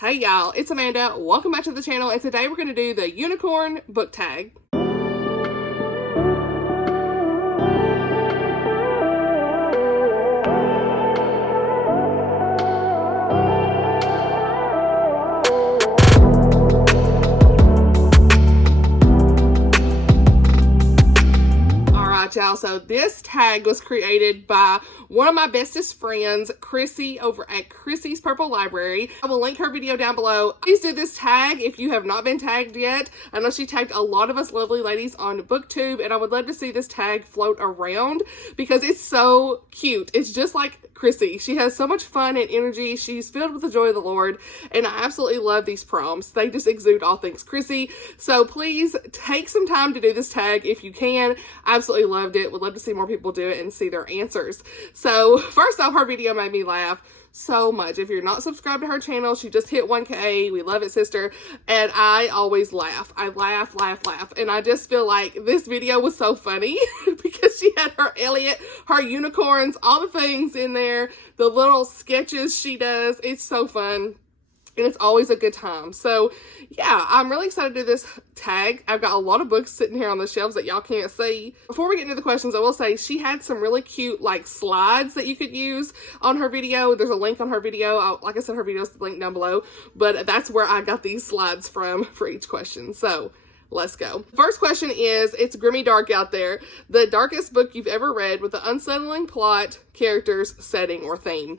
Hey y'all, it's Amanda. Welcome back to the channel, and today we're going to do the unicorn book tag. Y'all, so this tag was created by one of my bestest friends, Chrissy, over at Chrissy's Purple Library. I will link her video down below. Please do this tag if you have not been tagged yet. I know she tagged a lot of us lovely ladies on BookTube, and I would love to see this tag float around because it's so cute. It's just like Chrissy. She has so much fun and energy. She's filled with the joy of the Lord, and I absolutely love these prompts. They just exude all things Chrissy. So please take some time to do this tag if you can. I absolutely loved it. Would love to see more people do it and see their answers. So first off, her video made me laugh so much. If you're not subscribed to her channel, she just hit 1K. We love it, sister. And I always laugh. I laugh. And I just feel like this video was so funny because she had her Elliot, her unicorns, all the things in there, the little sketches she does. It's so fun. And it's always a good time. So yeah, I'm really excited to do this tag. I've got a lot of books sitting here on the shelves that y'all can't see. Before we get into the questions, I will say she had some really cute like slides that you could use on her video. There's a link on her video. Like I said, her video is linked down below, but that's where I got these slides from for each question. So let's go. First question is, it's grimmy dark out there. The darkest book you've ever read with an unsettling plot, characters, setting, or theme.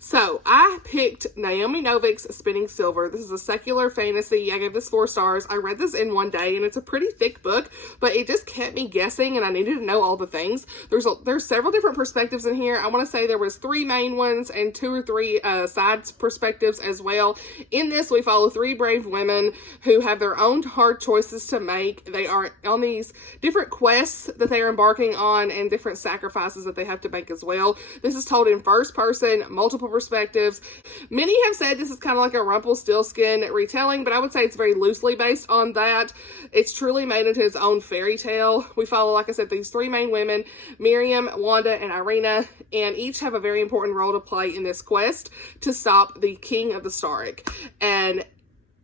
So I picked Naomi Novik's Spinning Silver. This is a secular fantasy. I gave this 4 stars. I read this in one day, and it's a pretty thick book, but it just kept me guessing, and I needed to know all the things. There's several different perspectives in here. I want to say there was 3 main ones and 2 or 3 side perspectives as well. In this, we follow 3 brave women who have their own hard choices to make. They are on these different quests that they are embarking on and different sacrifices that they have to make as well. This is told in first person, multiple perspectives. Many have said this is kind of like a Rumpelstiltskin retelling, but I would say it's very loosely based on that. It's truly made into its own fairy tale. We follow, like I said, these 3 main women, Miriam, Wanda, and Irina, and each have a very important role to play in this quest to stop the King of the Stark. And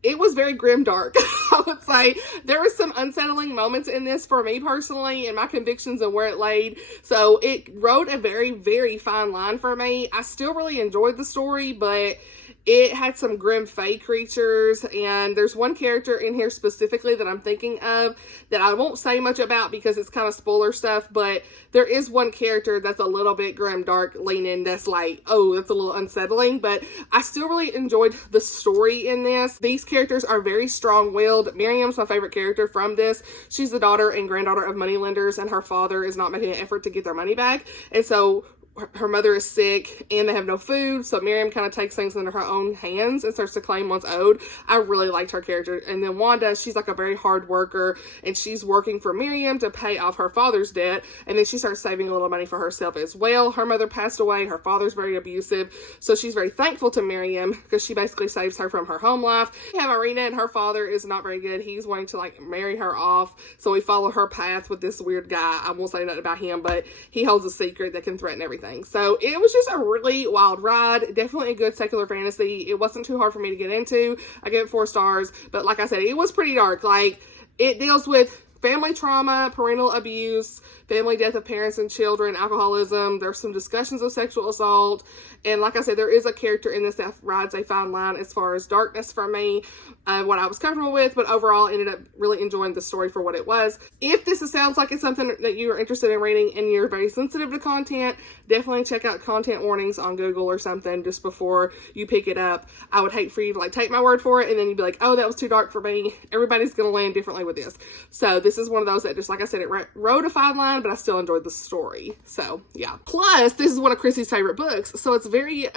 it was very grim dark. I would say there were some unsettling moments in this for me personally and my convictions and where it laid. So it rode a very, very fine line for me. I still really enjoyed the story, but it had some grim fae creatures, and there's one character in here specifically that I'm thinking of that I won't say much about because it's kind of spoiler stuff, but there is one character that's a little bit grim dark leaning that's like, oh, that's a little unsettling, but I still really enjoyed the story in this. These characters are very strong-willed. Miriam's my favorite character from this. She's the daughter and granddaughter of moneylenders, and her father is not making an effort to get their money back, and so her mother is sick and they have no food, so Miriam kind of takes things into her own hands and starts to claim what's owed. I really liked her character. And then Wanda, she's like a very hard worker, and she's working for Miriam to pay off her father's debt, and then she starts saving a little money for herself as well. Her mother passed away, her father's very abusive, so she's very thankful to Miriam because she basically saves her from her home life. We have Irina, and her father is not very good. He's wanting to like marry her off, so we follow her path with this weird guy. I won't say nothing about him, but he holds a secret that can threaten everything. So it was just a really wild ride. Definitely a good secular fantasy. It wasn't too hard for me to get into. I gave it 4 stars, but like I said, it was pretty dark. Like, it deals with family trauma, parental abuse, family death of parents and children, alcoholism. There's some discussions of sexual assault. And like I said, there is a character in this that rides a fine line as far as darkness for me, what I was comfortable with, but overall ended up really enjoying the story for what it was. If this sounds like it's something that you are interested in reading and you're very sensitive to content, definitely check out content warnings on Google or something just before you pick it up. I would hate for you to like take my word for it and then you'd be like, oh, that was too dark for me. Everybody's going to land differently with this. So this is one of those that just, like I said, it rode a fine line, but I still enjoyed the story. So yeah. Plus, this is one of Chrissy's favorite books, so it's very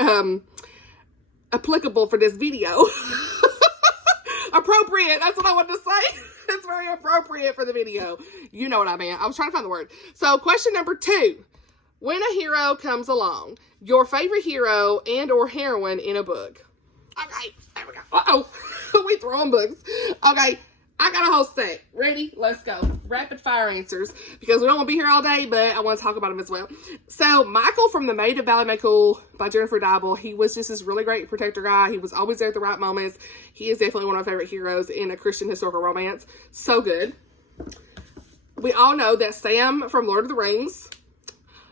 applicable for this video. Appropriate, that's what I wanted to say. It's very appropriate for the video. You know what I mean. I was trying to find the word. So question number 2. When a hero comes along, your favorite hero and or heroine in a book. Okay, there we go. Uh-oh. We throwing books. Okay. I got a whole stack. Ready? Let's go. Rapid fire answers, because we don't want to be here all day, but I want to talk about them as well. So, Michael from The Maid of Ballymacul by Jennifer Dibble, he was just this really great protector guy. He was always there at the right moments. He is definitely one of my favorite heroes in a Christian historical romance. So good. We all know that Sam from Lord of the Rings,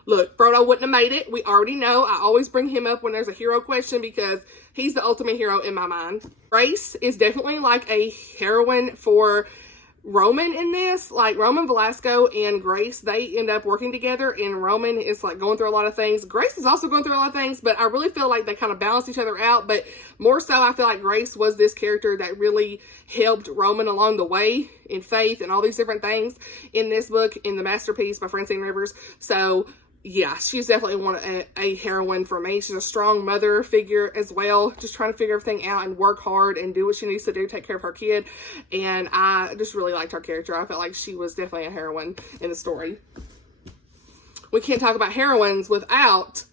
look, Frodo wouldn't have made it. We already know. I always bring him up when there's a hero question because he's the ultimate hero in my mind. Grace is definitely like a heroine for Roman in this. Like, Roman Velasco and Grace, they end up working together, and Roman is like going through a lot of things. Grace is also going through a lot of things, but I really feel like they kind of balance each other out. But more so, I feel like Grace was this character that really helped Roman along the way in faith and all these different things in this book, in The Masterpiece by Francine Rivers. So yeah, she's definitely a heroine for me. She's a strong mother figure as well, just trying to figure everything out and work hard and do what she needs to do, take care of her kid. And I just really liked her character. I felt like she was definitely a heroine in the story. We can't talk about heroines without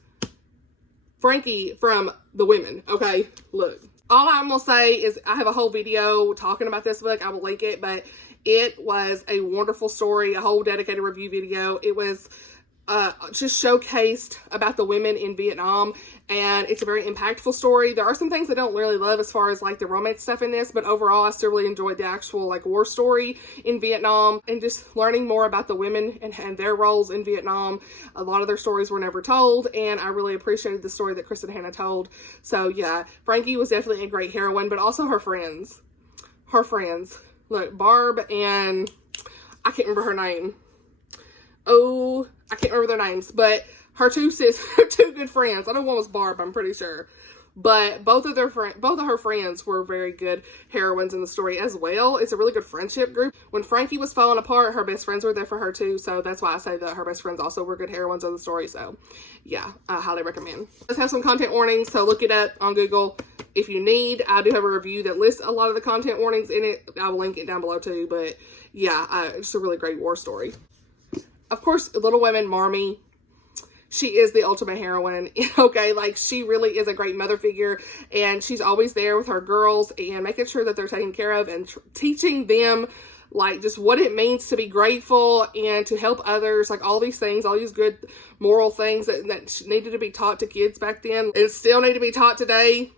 Frankie from The Women. Okay, look. All I'm going to say is I have a whole video talking about this book. I will link it, but it was a wonderful story, a whole dedicated review video. It was just showcased about the women in Vietnam, and it's a very impactful story. There are some things I don't really love as far as like the romance stuff in this, but overall I still really enjoyed the actual like war story in Vietnam and just learning more about the women and their roles in Vietnam. A lot of their stories were never told, and I really appreciated the story that Kristen Hanna told. So yeah, Frankie was definitely a great heroine, but also her friends. Look, Barb and I can't remember her name. Oh, I can't remember their names, but her two good friends. I know one was Barb, I'm pretty sure. But both of her friends were very good heroines in the story as well. It's a really good friendship group. When Frankie was falling apart, her best friends were there for her too. So that's why I say that her best friends also were good heroines of the story. So yeah, I highly recommend. Let's have some content warnings, so look it up on Google if you need. I do have a review that lists a lot of the content warnings in it. I will link it down below too. But yeah, it's a really great war story. Of course, Little Women, Marmee, she is the ultimate heroine, okay? Like, she really is a great mother figure, and she's always there with her girls and making sure that they're taken care of and teaching them, like, just what it means to be grateful and to help others, like, all these things, all these good moral things that needed to be taught to kids back then and still need to be taught today.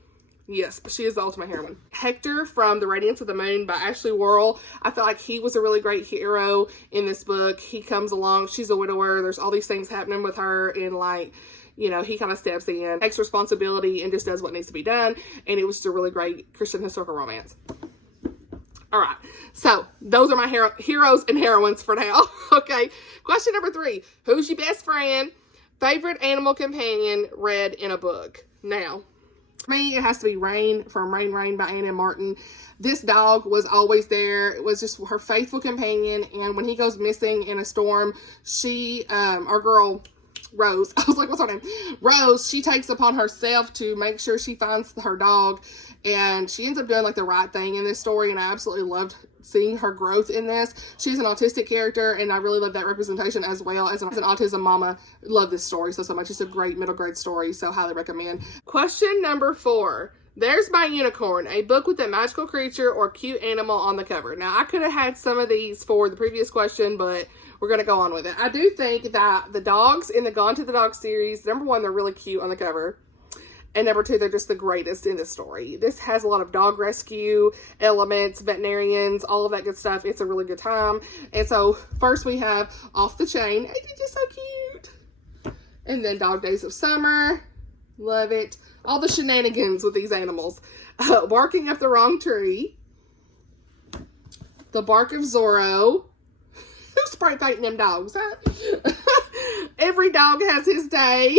Yes, she is the ultimate heroine. Hector from The Radiance of the Moon by Ashley Worrell. I feel like he was a really great hero in this book. He comes along. She's a widower. There's all these things happening with her, and like, you know, he kind of steps in, takes responsibility, and just does what needs to be done. And it was just a really great Christian historical romance. All right, so those are my heroes and heroines for now. Okay, question number 3. Who's your best friend? Favorite animal companion read in a book? Now, for me, it has to be Rain from Rain by Anna Martin. This dog was always there. It was just her faithful companion. And when he goes missing in a storm, she, our girl, Rose, I was like, what's her name? Rose, she takes upon herself to make sure she finds her dog. And she ends up doing like the right thing in this story. And I absolutely loved seeing her growth in this. She's an autistic character, and I really love that representation as well. As an autism mama, love this story so much. It's a great middle grade story, so highly recommend. Question number 4. There's My Unicorn, a book with a magical creature or cute animal on the cover. Now, I could have had some of these for the previous question, but we're going to go on with it. I do think that the dogs in the Gone to the Dog series, number 1, they're really cute on the cover. And number 2, they're just the greatest in the story. This has a lot of dog rescue elements, veterinarians, all of that good stuff. It's a really good time. And so first we have Off the Chain. It's just so cute. And then Dog Days of Summer. Love it. All the shenanigans with these animals. Barking Up the Wrong Tree. The Bark of Zorro. Who's spray painting them dogs, huh? Every Dog Has His Day.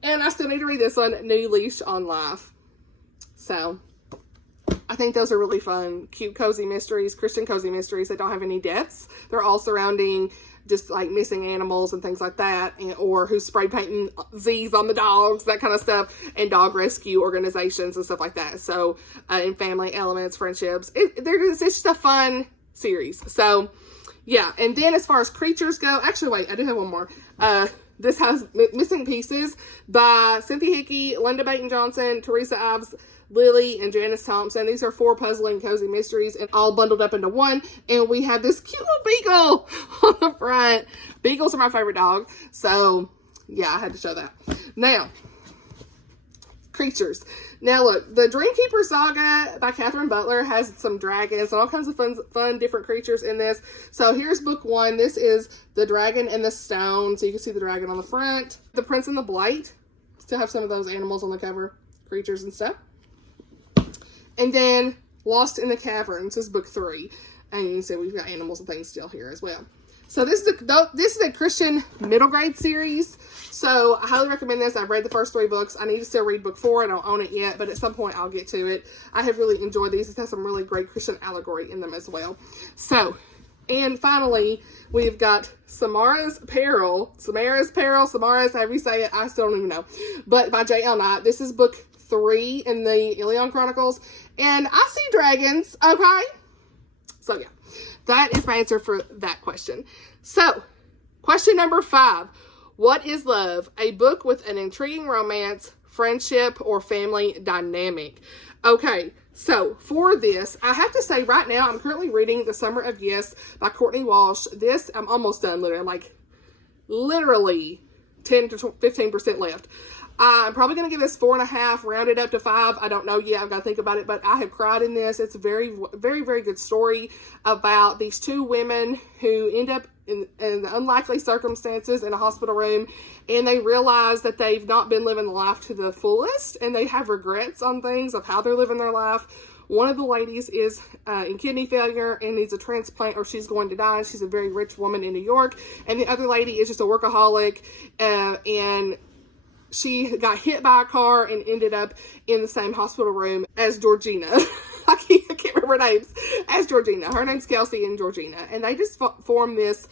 And I still need to read this one, New Leash on Life. So, I think those are really fun, cute, cozy mysteries, Christian cozy mysteries that don't have any deaths. They're all surrounding just like missing animals and things like that, or who's spray painting Z's on the dogs, that kind of stuff, and dog rescue organizations and stuff like that. So, and family elements, friendships. It's just a fun series. So, yeah. And then as far as creatures go, actually, wait, I do have one more. This has Missing Pieces by Cynthia Hickey, Linda Baton Johnson, Teresa Ives, Lily and Janice Thompson. These are 4 puzzling cozy mysteries and all bundled up into one. And we have this cute little beagle on the front. Beagles are my favorite dog. So yeah, I had to show that. Now, creatures. Now look, the Dreamkeeper Saga by Catherine Butler has some dragons and all kinds of fun different creatures in this. So here's book 1. This is The Dragon and the Stone. So you can see the dragon on the front. The Prince and the Blight. Still have some of those animals on the cover, creatures and stuff. And then Lost in the Caverns is book 3. And you can see we've got animals and things still here as well. So this is a Christian middle grade series. So I highly recommend this. I've read the first 3 books. I need to still read book 4. I don't own it yet, but at some point I'll get to it. I have really enjoyed these. It has some really great Christian allegory in them as well. So, and finally, we've got Samara's Peril, however you say it, I still don't even know. But by J.L. Knight. This is book 3 in the Ilion Chronicles. And I see dragons, okay? So yeah. That is my answer for that question. So, question number 5. What is love? A book with an intriguing romance, friendship, or family dynamic. Okay, so for this, I have to say right now, I'm currently reading The Summer of Yes by Courtney Walsh. This, I'm almost done, literally. I'm like, literally 10 to 15% left. I'm probably going to give this 4.5, rounded up to 5. I don't know yet. I've got to think about it, but I have cried in this. It's a very, very, very good story about these 2 women who end up in unlikely circumstances in a hospital room, and they realize that they've not been living the life to the fullest, and they have regrets on things of how they're living their life. One of the ladies is in kidney failure and needs a transplant, or she's going to die. She's a very rich woman in New York, and the other lady is just a workaholic, and she got hit by a car and ended up in the same hospital room as Georgina. I can't remember her names. As Georgina. Her name's Kelsey and Georgina. And they just formed this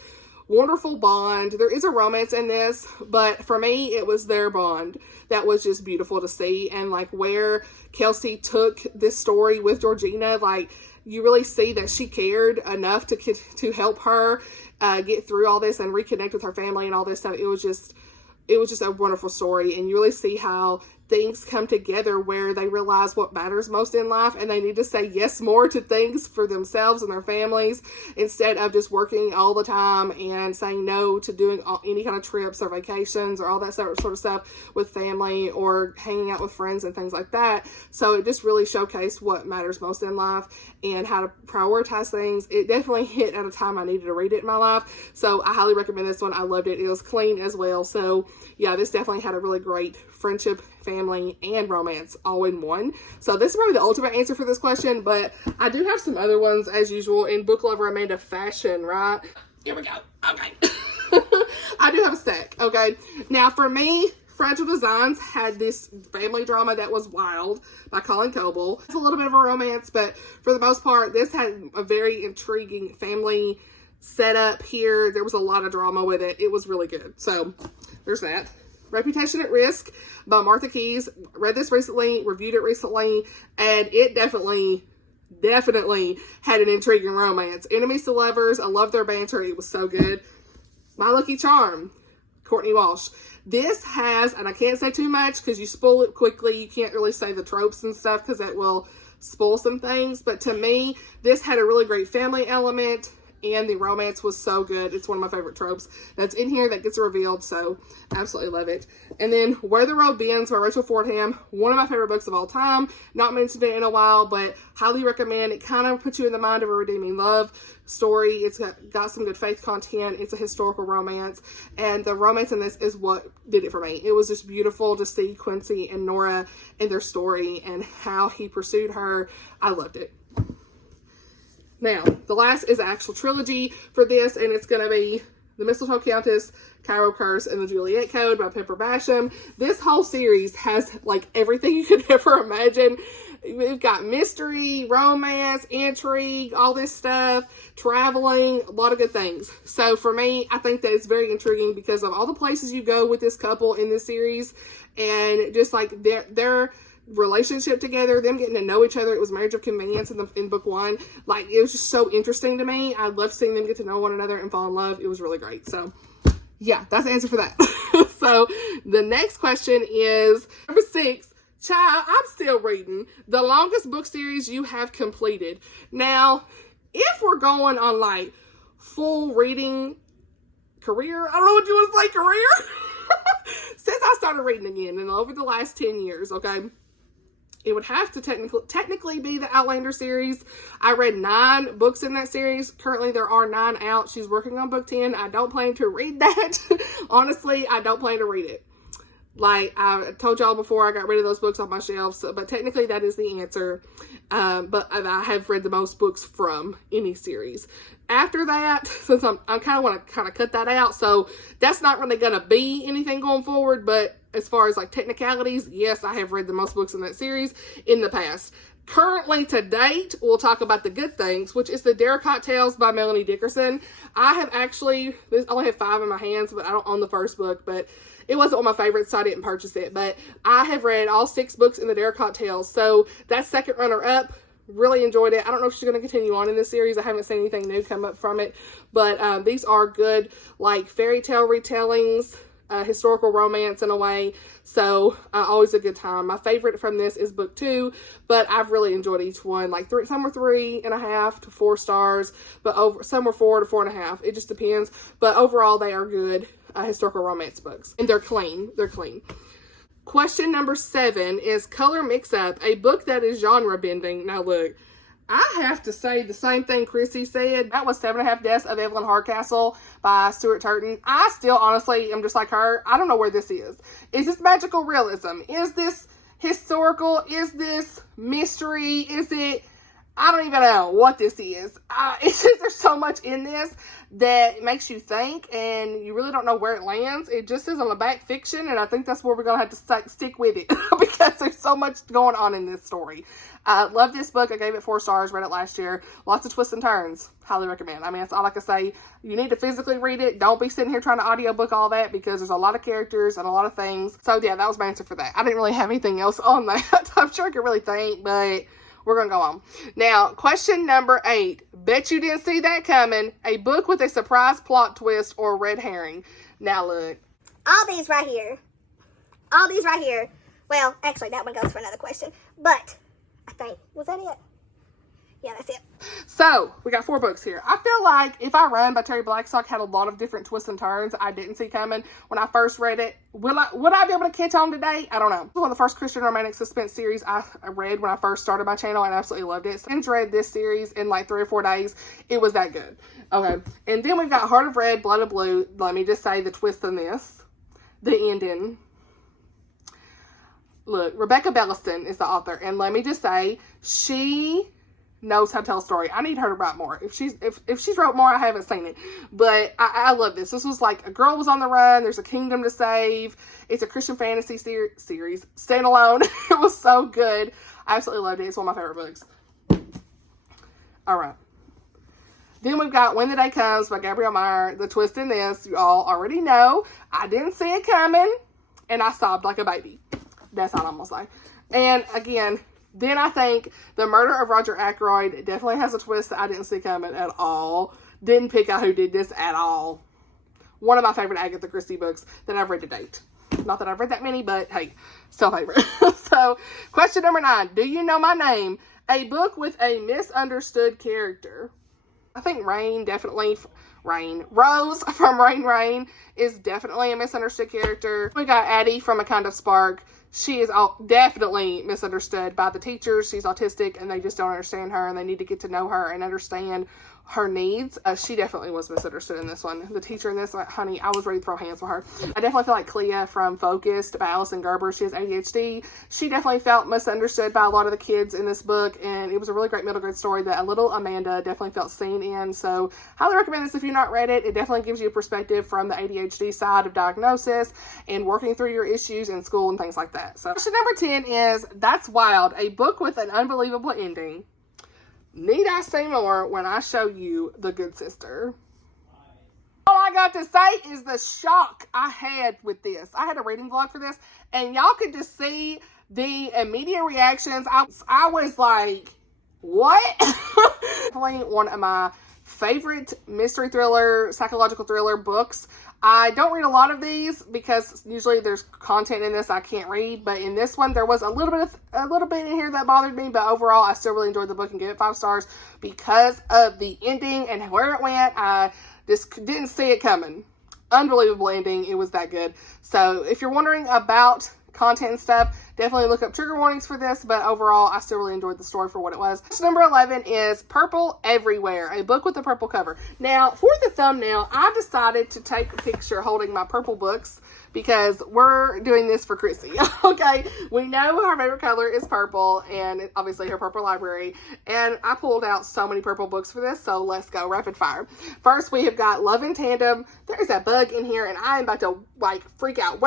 wonderful bond. There is a romance in this, but for me, it was their bond that was just beautiful to see. And like where Kelsey took this story with Georgina, like you really see that she cared enough to help her get through all this and reconnect with her family and all this stuff. It was just a wonderful story, and you really see how things come together where they realize what matters most in life, and they need to say yes more to things for themselves and their families instead of just working all the time and saying no to doing any kind of trips or vacations or all that sort of stuff with family or hanging out with friends and things like that. So it just really showcased what matters most in life and how to prioritize things. It definitely hit at a time I needed to read it in my life, so I highly recommend this one. I loved it. It was clean as well. So yeah, this definitely had a really great friendship, family, and romance all in one. So this is probably the ultimate answer for this question, but I do have some other ones as usual in Book Lover Amanda fashion, right? Here we go. Okay. I do have a stack, okay? Now for me, Fragile Designs had this family drama that was wild by Colin Coble. It's a little bit of a romance, but for the most part, this had a very intriguing family setup here. There was a lot of drama with it. It was really good. So there's that. Reputation at Risk by Martha Keyes. Read this recently, reviewed it recently, and it definitely had an intriguing romance. Enemies to Lovers, I love their banter. It was so good. My Lucky Charm, Courtney Walsh. This has, and I can't say too much because you spoil it quickly. You can't really say the tropes and stuff because that will spoil some things. But to me, this had a really great family element. And the romance was so good. It's one of my favorite tropes that's in here that gets revealed. So, absolutely love it. And then Where the Road Bends by Rachel Fordham. One of my favorite books of all time. Not mentioned it in a while, but highly recommend. It kind of puts you in the mind of a redeeming love story. It's got some good faith content. It's a historical romance. And the romance in this is what did it for me. It was just beautiful to see Quincy and Nora and their story and how he pursued her. I loved it. Now, the last is an actual trilogy for this, and it's going to be The Mistletoe Countess, Cairo Curse, and The Juliet Code by Pepper Basham. This whole series has, like, everything you could ever imagine. We've got mystery, romance, intrigue, all this stuff, traveling, a lot of good things. So, for me, I think that it's very intriguing because of all the places you go with this couple in this series, and just, like, their relationship together, them getting to know each other. It was Marriage of Convenience in book 1. Like, it was just so interesting to me. I loved seeing them get to know one another and fall in love. It was really great. So yeah, that's the answer for that. So the next question is number 6. Child, I'm still reading. The longest book series you have completed. Now, if we're going on like full reading career, I don't know what you want to say, career. Since I started reading again and over the last 10 years, okay, it would have to technically be the Outlander series. I read 9 books in that series. Currently, there are 9 out. She's working on book 10. I don't plan to read that. Honestly, I don't plan to read it. Like I told y'all before, I got rid of those books off my shelves. So, but technically, that is the answer. But I have read the most books from any series. After that, since I kind of want to cut that out, so that's not really going to be anything going forward. But as far as like technicalities, yes, I have read the most books in that series in the past. Currently, to date, we'll talk about the good things, which is the Daracot Tales by Melanie Dickerson. I have actually, I only have 5 in my hands, but I don't own the first book, but it wasn't one of my favorites, so I didn't purchase it. But I have read all 6 books in the Daracot Tales, so that's second runner-up. Really enjoyed it. I don't know if she's going to continue on in this series. I haven't seen anything new come up from it, but these are good, like, fairy tale retellings, historical romance in a way, so always a good time. My favorite from this is book 2, but I've really enjoyed each one. Like some were 3.5 to 4 stars, but some were 4 to 4.5. It just depends, but overall they are good historical romance books, and they're clean. Question number 7 is Color Mixup, a book that is genre bending. Now look, I have to say the same thing Chrissy said. That was 7.5 Deaths of Evelyn Hardcastle by Stuart Turton. I still honestly am just like her. I don't know where this is. Is this magical realism? Is this historical? Is this mystery? Is it... I don't even know what this is. It's just there's so much in this that makes you think, and you really don't know where it lands. It just is on the back fiction, and I think that's where we're going to have to stick with it because there's so much going on in this story. Love this book. I gave it 4 stars. Read it last year. Lots of twists and turns. Highly recommend. I mean, that's all I can say. You need to physically read it. Don't be sitting here trying to audiobook all that because there's a lot of characters and a lot of things. So, yeah, that was my answer for that. I didn't really have anything else on that. I'm sure I could really think, but... we're going to go on. Now, question number 8. Bet you didn't see that coming. A book with a surprise plot twist or red herring. Now, look. All these right here. Well, actually, that one goes for another question. But, I think, was that it? Yeah, that's it. So, we got 4 books here. I feel like If I Run by Terry Blackstock had a lot of different twists and turns I didn't see coming when I first read it. Would I be able to catch on today? I don't know. This was one of the first Christian romantic suspense series I read when I first started my channel, and I absolutely loved it. Since read this series in like 3 or 4 days. It was that good. Okay. And then we've got Heart of Red, Blood of Blue. Let me just say the twist in this. The ending. Look, Rebecca Belliston is the author, and let me just say, she knows how to tell a story. I need her to write more. If she's wrote more, I haven't seen it. But I love this. This was like a girl was on the run. There's a kingdom to save. It's a Christian fantasy series. Standalone. It was so good. I absolutely loved it. It's one of my favorite books. All right. Then we've got When the Day Comes by Gabrielle Meyer. The twist in this, you all already know. I didn't see it coming, and I sobbed like a baby. That's all I'm going to say. And again, then I think The Murder of Roger Ackroyd definitely has a twist that I didn't see coming at all. Didn't pick out who did this at all. One of my favorite Agatha Christie books that I've read to date. Not that I've read that many, but hey, still favorite. So, question number 9. Do you know my name? A book with a misunderstood character. I think Rose from Rain is definitely a misunderstood character. We got Addie from A Kind of Spark. She is definitely misunderstood by the teachers. She's autistic, and they just don't understand her, and they need to get to know her and understand her needs. She definitely was misunderstood in this one. The teacher in this, like, honey, I was ready to throw hands with her. I definitely feel like Clea from Focused by Alison Gerber. She has ADHD. She definitely felt misunderstood by a lot of the kids in this book, and it was a really great middle grade story that a little Amanda definitely felt seen in. So, highly recommend this if you've not read it. It definitely gives you a perspective from the ADHD side of diagnosis and working through your issues in school and things like that. So, question number 10 is That's Wild, a book with an unbelievable ending. Need I say more when I show you The Good Sister? All I got to say is the shock I had with this. I had a reading vlog for this, and y'all could just see the immediate reactions. I was like, what? Definitely one of my favorite mystery thriller, psychological thriller books. I don't read a lot of these because usually there's content in this I can't read, but in this one there was a little bit in here that bothered me, but overall I still really enjoyed the book and gave it 5 stars because of the ending and where it went. I just didn't see it coming. Unbelievable ending. It was that good. So if you're wondering about content and stuff, definitely look up trigger warnings for this, but overall I still really enjoyed the story for what it was. Number 11 is Purple Everywhere, a book with a purple cover. Now for the thumbnail, I decided to take a picture holding my purple books because we're doing this for Chrissy. Okay, we know her favorite color is purple and obviously her purple library, and I pulled out so many purple books for this, so let's go rapid fire. First we have got Love in Tandem. There's a bug in here and I am about to like freak out.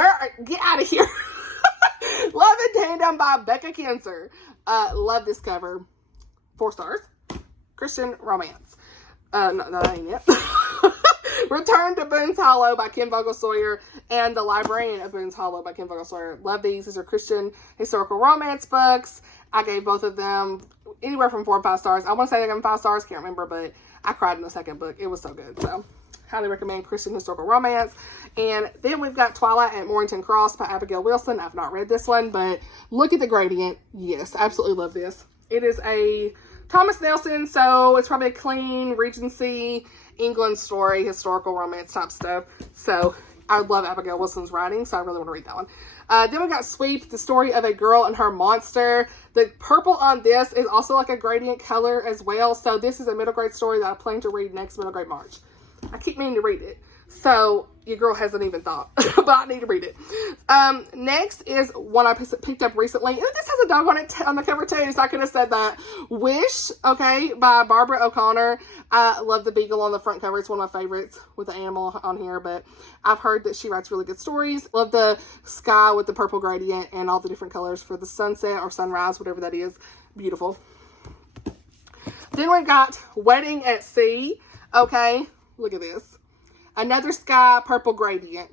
Get out of here. Love in Tandem by Becca Kinzer. Love this cover. 4 stars. Christian romance. No, that ain't it. Return to Boone's Hollow by Kim Vogel Sawyer and The Librarian of Boone's Hollow by Kim Vogel Sawyer. Love these. These are Christian historical romance books. I gave both of them anywhere from 4 to 5 stars. I want to say I gave them 5 stars. Can't remember, but I cried in the second book. It was so good. So highly recommend Christian historical romance. And then we've got Twilight at Mornington Cross by Abigail Wilson. I've not read this one, but look at the gradient. Yes, absolutely love this. It is a Thomas Nelson, so it's probably a clean Regency England story, historical romance type stuff. So I love Abigail Wilson's writing, so I really want to read that one. Then we've got Sweep, the story of a girl and her monster. The purple on this is also like a gradient color as well. So this is a middle grade story that I plan to read next middle grade March. I keep meaning to read it. So your girl hasn't even thought, but I need to read it. Next is one I picked up recently. And this has a dog on it on the cover too, so I could have said that. Wish, okay, by Barbara O'Connor. I love the beagle on the front cover. It's one of my favorites with the animal on here, but I've heard that she writes really good stories. Love the sky with the purple gradient and all the different colors for the sunset or sunrise, whatever that is. Beautiful. Then we've got Wedding at Sea, okay. Look at this. Another sky purple gradient.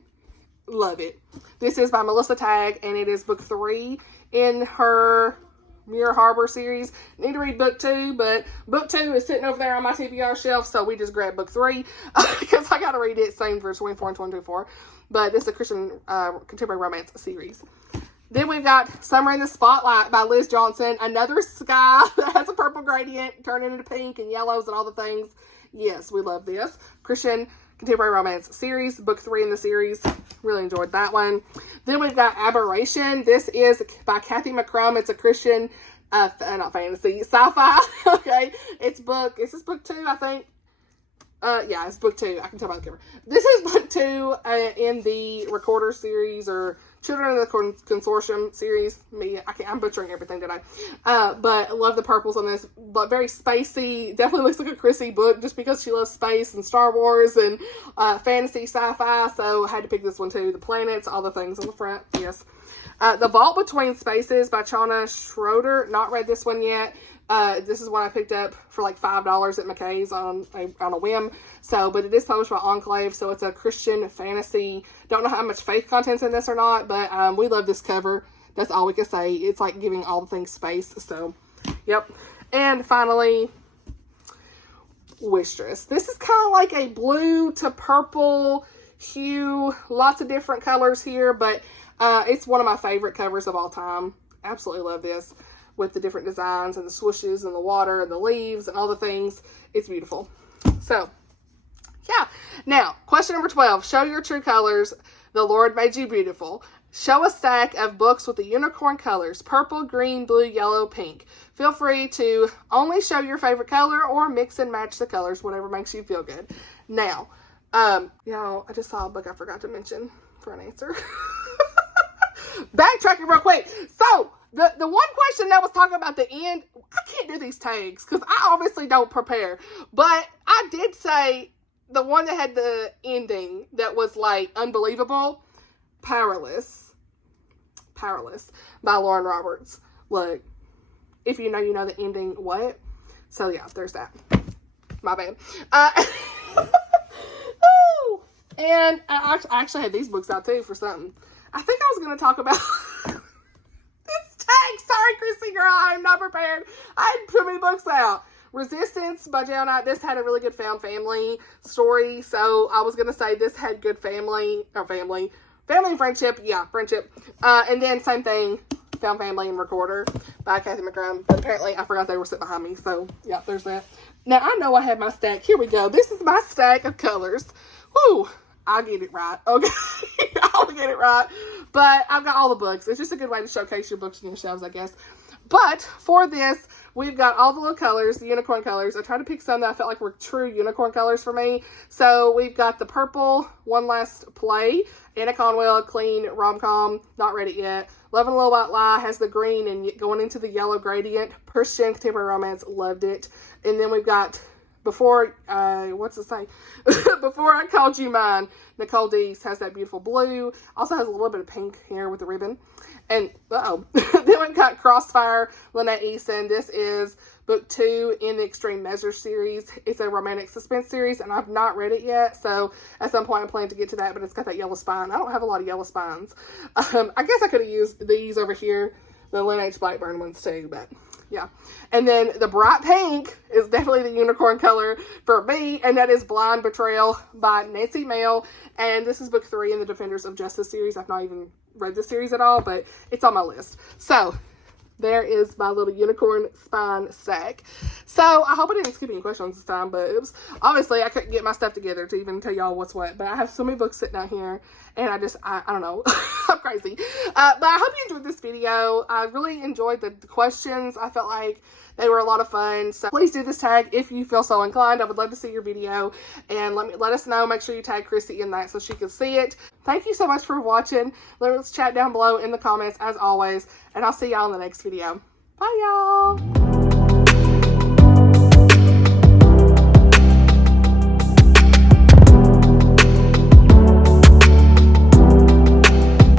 Love it. This is by Melissa Tagg, and it is book 3 in her Muir Harbor series. Need to read book 2, but book 2 is sitting over there on my TBR shelf, so we just grabbed book 3 because I got to read it. Same for 24 and 24. But this is a Christian contemporary romance series. Then we've got Summer in the Spotlight by Liz Johnson. Another sky that has a purple gradient turning into pink and yellows and all the things. Yes, we love this. Christian contemporary romance series, book 3 in the series. Really enjoyed that one. Then we've got Aberration. This is by Kathy McCrum. It's a Christian, not fantasy, sci-fi. Okay, this is book 2, I think. Yeah, it's book 2. I can tell by the cover. This is book 2 in the Recorder series, or Children of the Consortium series. I'm butchering everything today. But I love the purples on this. But very spacey. Definitely looks like a Chrissy book just because she loves space and Star Wars and fantasy sci-fi. So I had to pick this one too. The planets, all the things on the front. Yes. The Vault Between Spaces by Chana Schroeder. Not read this one yet. This is one I picked up for like $5 at McKay's on a whim. So, but it is published by Enclave, so it's a Christian fantasy. Don't know how much faith content's in this or not, but we love this cover. That's all we can say. It's like giving all the things space. So, yep. And finally, Wistress. This is kind of like a blue to purple hue. Lots of different colors here, but it's one of my favorite covers of all time. Absolutely love this. With the different designs and the swooshes and the water and the leaves and all the things. It's beautiful. So, yeah. Now, question number 12. Show your true colors. The Lord made you beautiful. Show a stack of books with the unicorn colors. Purple, green, blue, yellow, pink. Feel free to only show your favorite color or mix and match the colors, whatever makes you feel good. Now, y'all, I just saw a book I forgot to mention for an answer. Backtracking real quick. So, the one question that was talking about the end, I can't do these tags because I obviously don't prepare. But I did say the one that had the ending that was like unbelievable, Powerless by Lauren Roberts. Look, if you know the ending, what? So yeah, there's that. My bad. And I actually had these books out too for something. I think I was going to talk about this tag. Sorry, Chrissy girl. I am not prepared. I had too many books out. Resistance by Jail Knight, this had a really good found family story. So I was going to say this had good family and friendship. Yeah, friendship. And then same thing, found family and recorder by Kathy McCrum. But apparently I forgot they were sitting behind me. So yeah, there's that. Now I know I have my stack. Here we go. This is my stack of colors. Woo! I'll get it right. Okay. I'll get it right. But I've got all the books. It's just a good way to showcase your books in your shelves, I guess. But for this, we've got all the little colors, the unicorn colors. I tried to pick some that I felt like were true unicorn colors for me. So we've got the purple, One Last Play, Anna Conwell, clean rom-com, not read it yet. Love and a Little White Lie has the green and going into the yellow gradient. Christian contemporary romance, loved it. And then we've got Before I Called You Mine, Nicole Deese has that beautiful blue. Also has a little bit of pink here with the ribbon. And, then we've got Crossfire, Lynette Eason. This is book 2 in the Extreme Measures series. It's a romantic suspense series, and I've not read it yet. So at some point I plan to get to that, but it's got that yellow spine. I don't have a lot of yellow spines. I guess I could have used these over here, the Lynn H. Blackburn ones too, but yeah. And then the bright pink is definitely the unicorn color for me, and that is Blind Betrayal by Nancy Mail. And this is book 3 in the Defenders of Justice series. I've not even read this series at all, but it's on my list. So there is my little unicorn spine stack. So I hope I didn't skip any questions this time, but it was obviously I couldn't get my stuff together to even tell y'all what's what. But I have so many books sitting out here, and I don't know. I'm crazy. But I hope you enjoyed this video. I really enjoyed the questions. I felt like they were a lot of fun. So please do this tag if you feel so inclined. I would love to see your video, and let us know. Make sure you tag Chrissy in that so she can see it. Thank you so much for watching. Let's chat down below in the comments as always, and I'll see y'all in the next video. Bye, y'all.